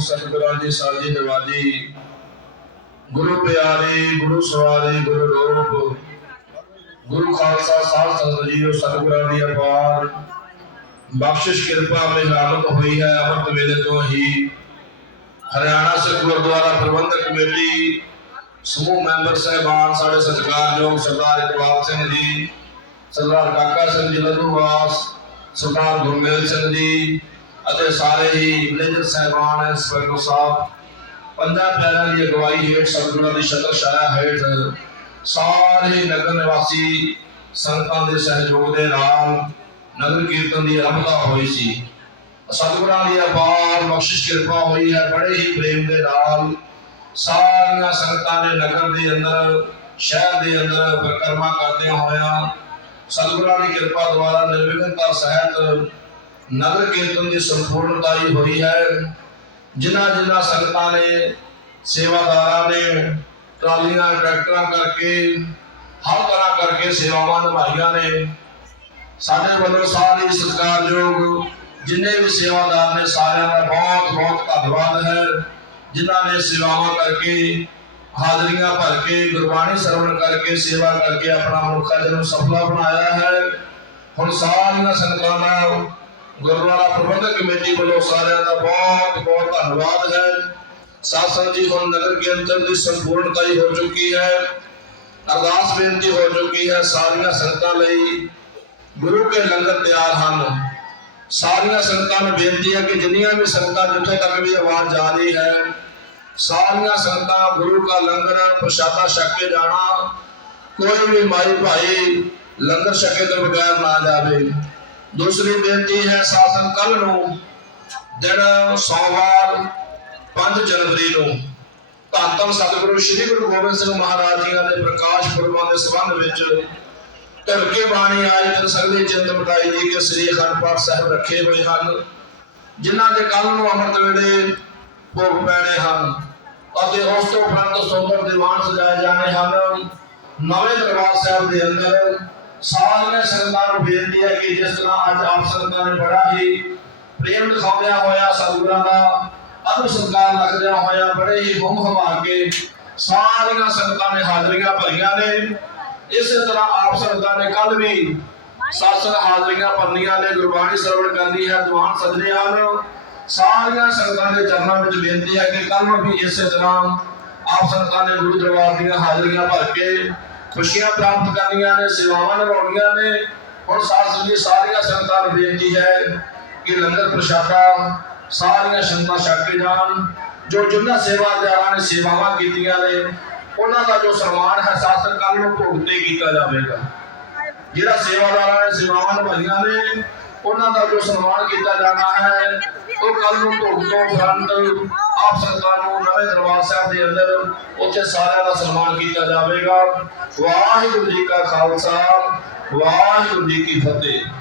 ਸਤਿਗੁਰਾਂ ਦੀ ਸਾਜੀ ਨਵਾਜੀ ਗੁਰੂ ਪਿਆਰੇ, ਗੁਰੂ ਸਵਾਰੇ, ਗੁਰੂ ਰੂਪ। ਗੁਰੂ ਖਾਲਸਾ ਸਾਹਿਬ ਸੰਗਤ ਜੀਓ ਸਤਿਗੁਰਾਂ ਦੀ ਅਪਾਰ। ਬਖਸ਼ਿਸ਼, ਕਿਰਪਾ ਮਿਹਰਬਾਨ ਹੋਈ ਹੈ, ਅਮਰਤ ਵੇਲੇ ਤੋਂ ਹੀ। ਹਰਿਆਣਾ ਸਿੱਖ ਗੁਰਦੁਆਰਾ ਪ੍ਰਬੰਧਕ ਕਮੇਟੀ, ਸਮੂਹ ਮੈਂਬਰ ਸਹਿਬਾਨ, ਸਾਡੇ ਸਤਿਕਾਰਯੋਗ ਸਰਦਾਰ ਇਕਬਾਲ ਸਿੰਘ ਜੀ, ਸਰਦਾਰ ਕਾਕਾ ਸਿੰਘ ਜੀ, ਲਧੂਵਾਸ, ਸਰਦਾਰ ਗੁਰਮੇਲ ਸਿੰਘ ਜੀ ਅਤੇ ਸਾਰੇ ਹੀ ਮੈਨੇਜਰ ਸਹਿਬਾਨ ਇੰਸਪੈਕਟਰ ਸਾਹਿਬ ਪੰਜਾਂ ਪਿਆਰਿਆਂ ਦੀ ਅਗਵਾਈ ਹੇਠ ਸਤਿਗੁਰਾਂ ਦੀ ਛਤਰ ਛਾਇਆ ਹੇਠ ਸਾਰੇ ਨਗਰ ਨਿਵਾਸੀ ਸੰਗਤਾਂ ਦੇ ਸਹਿਯੋਗ ਦੇ ਨਾਲ ਨਗਰ ਕੀਰਤਨ ਦੀ ਆਰੰਭਤਾ ਹੋਈ ਸੀ। ਸਤਿਗੁਰਾਂ ਦੀ ਅਪਾਰ ਬਖਸ਼ਿਸ਼ ਕਿਰਪਾ ਹੋਈ ਹੈ, ਬੜੇ ਹੀ ਪ੍ਰੇਮ ਦੇ ਨਾਲ ਸਾਰੀਆਂ ਸੰਗਤਾਂ ਨੇ ਨਗਰ ਦੇ ਅੰਦਰ, ਸ਼ਹਿਰ ਦੇ ਅੰਦਰ ਪਰਿਕਰਮਾ ਕਰਦੇ ਹੋਇਆ ਸਤਿਗੁਰਾਂ ਦੀ ਕਿਰਪਾ ਦੁਆਰਾ ਨਿਰਵਿਘਨਤਾ ਸਹਿਤ ਨਗਰ ਕੀਰਤਨ ਦੀ ਸੰਪੂਰਨਤਾ ਹੋਈ ਹੈ। ਜਿਨ੍ਹਾਂ ਜਿਨ੍ਹਾਂ ਸੰਗਤਾਂ ਨੇ, ਸੇਵਾਦਾਰਾਂ ਨੇ, ਟਰਾਲੀਆਂ, ਟਰੈਕਟਰਾਂ ਕਰਕੇ, ਹਰ ਤਰ੍ਹਾਂ ਕਰਕੇ ਸੇਵਾਵਾਂ ਨਿਭਾਈਆਂ ਨੇ। ਸਾਡੇ ਵੱਲੋਂ ਸਾਰੇ ਸਤਿਕਾਰਯੋਗ ਜਿੰਨੇ ਵੀ ਸੇਵਾਦਾਰ ਨੇ, ਸਾਰਿਆਂ ਦਾ ਬਹੁਤ ਬਹੁਤ ਧੰਨਵਾਦ ਹੈ। ਜਿਨ੍ਹਾਂ ਨੇ ਸੇਵਾਵਾਂ ਕਰਕੇ, ਹਾਜ਼ਰੀਆਂ ਭਰ ਕੇ, ਗੁਰਬਾਣੀ ਸਰਵਣ ਕਰਕੇ, ਸੇਵਾ ਕਰਕੇ ਆਪਣਾ ਮਨੁੱਖਾ ਜਨਮ ਸਫਲਾ ਬਣਾਇਆ ਹੈ। ਹੁਣ ਸਾਰੀਆਂ ਸੰਗਤਾਂ ਦਾ ਗੁਰਦੁਆਰਾ ਪ੍ਰਬੰਧਕ ਕਮੇਟੀ ਵੱਲੋਂ ਸਾਰਿਆਂ ਦਾ ਬਹੁਤ ਬਹੁਤ ਧੰਨਵਾਦ ਹੈ। ਸਾਧ ਜੀ, ਹੁਣ ਨਗਰ ਕੀਰਤਨ ਦੀ ਸੰਪੂਰਨਤਾ ਹੀ ਹੋ ਚੁੱਕੀ ਹੈ। ਅਰਦਾਸ ਬੇਨਤੀ ਹੋ ਚੁੱਕੀ ਹੈ, ਸਾਰੀਆਂ ਸੰਗਤਾਂ ਲਈ ਗੁਰੂ ਕੇ ਲੰਗਰ ਤਿਆਰ ਹਨ। ਸਾਰੀਆਂ ਸੰਗਤਾਂ ਨੂੰ ਬੇਨਤੀ ਹੈ ਕਿ ਜਿੰਨੀਆਂ ਵੀ ਸੰਗਤਾਂ ਜਿੱਥੇ ਤੱਕ ਵੀ ਆਵਾਜ਼ ਜਾ ਰਹੀ ਹੈ, ਸਾਰੀਆਂ ਸੰਗਤਾਂ ਗੁਰੂ ਦਾ ਲੰਗਰ ਪ੍ਰਸ਼ਾਦਾ ਛਕ ਕੇ ਜਾਣਾ। ਕੋਈ ਵੀ ਮਾਈ ਭਾਈ ਲੰਗਰ ਛਕੇ ਤੋਂ ਬਗੈਰ ਨਾ ਜਾਵੇ। ਦੂਸਰੀ ਬੇਨਤੀ ਹੈ ਸਾਸਨ ਕੱਲ ਨੂੰ ਦਿਨ ਸੋਮਵਾਰ 5 ਜਨਵਰੀ ਨੂੰ ਧੰਨ ਸਤਿਗੁਰੂ ਸ੍ਰੀ ਗੁਰੂ ਗੋਬਿੰਦ ਸਿੰਘ ਮਹਾਰਾਜ ਜੀਆਂ ਦੇ ਪ੍ਰਕਾਸ਼ ਪੁਰਬਾਂ ਦੇ ਸੰਬੰਧ ਵਿੱਚ ਧਰਕੇ ਬਾਣੀ ਆਏ ਤਨ ਚਿੰਤ ਮਟਾਈ ਜੀ ਕੇ ਸ੍ਰੀ ਅਖੰਡ ਸਾਹਿਬ ਰੱਖੇ ਹੋਏ ਹਨ, ਜਿਨ੍ਹਾਂ ਦੇ ਕੱਲ ਨੂੰ ਅੰਮ੍ਰਿਤ ਵੇਲੇ ਭੋਗ ਪੈਣੇ ਹਨ ਅਤੇ ਉਸ ਤੋਂ ਉਪਰੰਤ ਸੋਮਵਾਰ ਦੀਵਾਨ ਸਜਾਏ ਜਾਣੇ ਹਨ। ਨਵੇਂ ਦਰਬਾਰ ਸਾਹਿਬ ਦੇ ਅੰਦਰ ਸਾਰੀਆਂ ਸੰਗਤਾਂ ਨੂੰ ਬੇਨਤੀ ਹੈ ਕਿ ਜਿਸ ਤਰ੍ਹਾਂ ਅੱਜ ਆਪ ਸੰਗਤਾਂ ਨੇ ਬੜਾ ਹੀ ਪ੍ਰੇਮ ਦਿਖਾਉਂਦਿਆਂ ਹੋਇਆ ਸਤਿਗੁਰਾਂ ਦਾ ਅਦਰ ਸਤਿਕਾਰ ਰੱਖਦਿਆਂ ਹੋਇਆ ਬੜੇ ਹੀ ਗੁੰਮ ਹਵਾ ਕੇ ਸਾਰੀਆਂ ਸੰਗਤਾਂ ਨੇ ਹਾਜ਼ਰੀਆਂ ਭਰੀਆਂ ਨੇ। ਇਸੇ ਤਰ੍ਹਾਂ ਆਪ ਸੰਗਤਾਂ ਨੇ ਕੱਲ ਵੀ ਸਾਸਨ ਹਾਜ਼ਰੀਆਂ ਭਰਨੀਆਂ ਨੇ, ਗੁਰਬਾਣੀ ਸਰਵਣ ਕਰਨੀ ਹੈ, ਦੀਵਾਨ ਸਜਣੇ ਹਨ ਸਾਰੀਆਂ ਸੰਗਤਾਂ ਦੇ ਚਰਨਾਂ ਵਿੱਚ ਬੇਨਤੀ ਹੈ ਕਿ ਕੱਲ ਨੂੰ ਵੀ ਇਸੇ ਤਰ੍ਹਾਂ ਆਪ ਸੰਗਤਾਂ ਨੇ ਗੁਰੂ ਦਰਬਾਰ ਦੀਆਂ ਹਾਜ਼ਰੀਆਂ ਭਰ ਕੇ ਖੁਸ਼ੀਆਂ ਪ੍ਰਾਪਤ ਕਰਨੀਆਂ ਨੇ, ਸੇਵਾਵਾਂ ਨਿਭਾਉਣੀਆਂ ਨੇ। ਹੁਣ ਸਾਧ ਜੀ, ਸਾਰੀਆਂ ਸੰਗਤਾਂ ਨੂੰ ਬੇਨਤੀ ਹੈ ਕਿ ਲੰਗਰ ਪ੍ਰਸ਼ਾਦਾ, ਸਾਰੀਆਂ ਸੰਗਤਾਂ ਛਕ ਕੇ ਜਾਣ। ਜੋ ਜਿਨ੍ਹਾਂ ਸੇਵਾਦਾਰਾਂ ਨੇ ਸੇਵਾਵਾਂ ਕੀਤੀਆਂ ਨੇ, ਉਹਨਾਂ ਦਾ ਜੋ ਸਨਮਾਨ ਹੈ ਸਾਸਨ ਕੱਲ ਨੂੰ ਭੋਗ ਤੇ ਕੀਤਾ ਜਾਵੇਗਾ। ਜਿਹੜਾ ਸੇਵਾਦਾਰਾਂ ਨੇ ਸੇਵਾਵਾਂ ਨਿਭਾਈਆਂ ਨੇ ਉਹਨਾਂ ਦਾ ਜੋ ਸਨਮਾਨ ਕੀਤਾ ਜਾਣਾ ਹੈ, ਉਹ ਕੱਲ ਨੂੰ ਭੋਗ ਤੋਂ ਉਪਰੰਤ ਆਪ ਸੰਗਤਾਂ ਨੂੰ ਨਵੇਂ ਦਰਬਾਰ ਸਾਹਿਬ ਦੇ ਅੰਦਰ ਉੱਥੇ ਸਾਰਿਆਂ ਦਾ ਸਨਮਾਨ ਕੀਤਾ ਜਾਵੇਗਾ। ਵਾਹਿਗੁਰੂ ਜੀ ਕਾ ਖਾਲਸਾ, ਵਾਹਿਗੁਰੂ ਜੀ ਕੀ ਫਤਿਹ।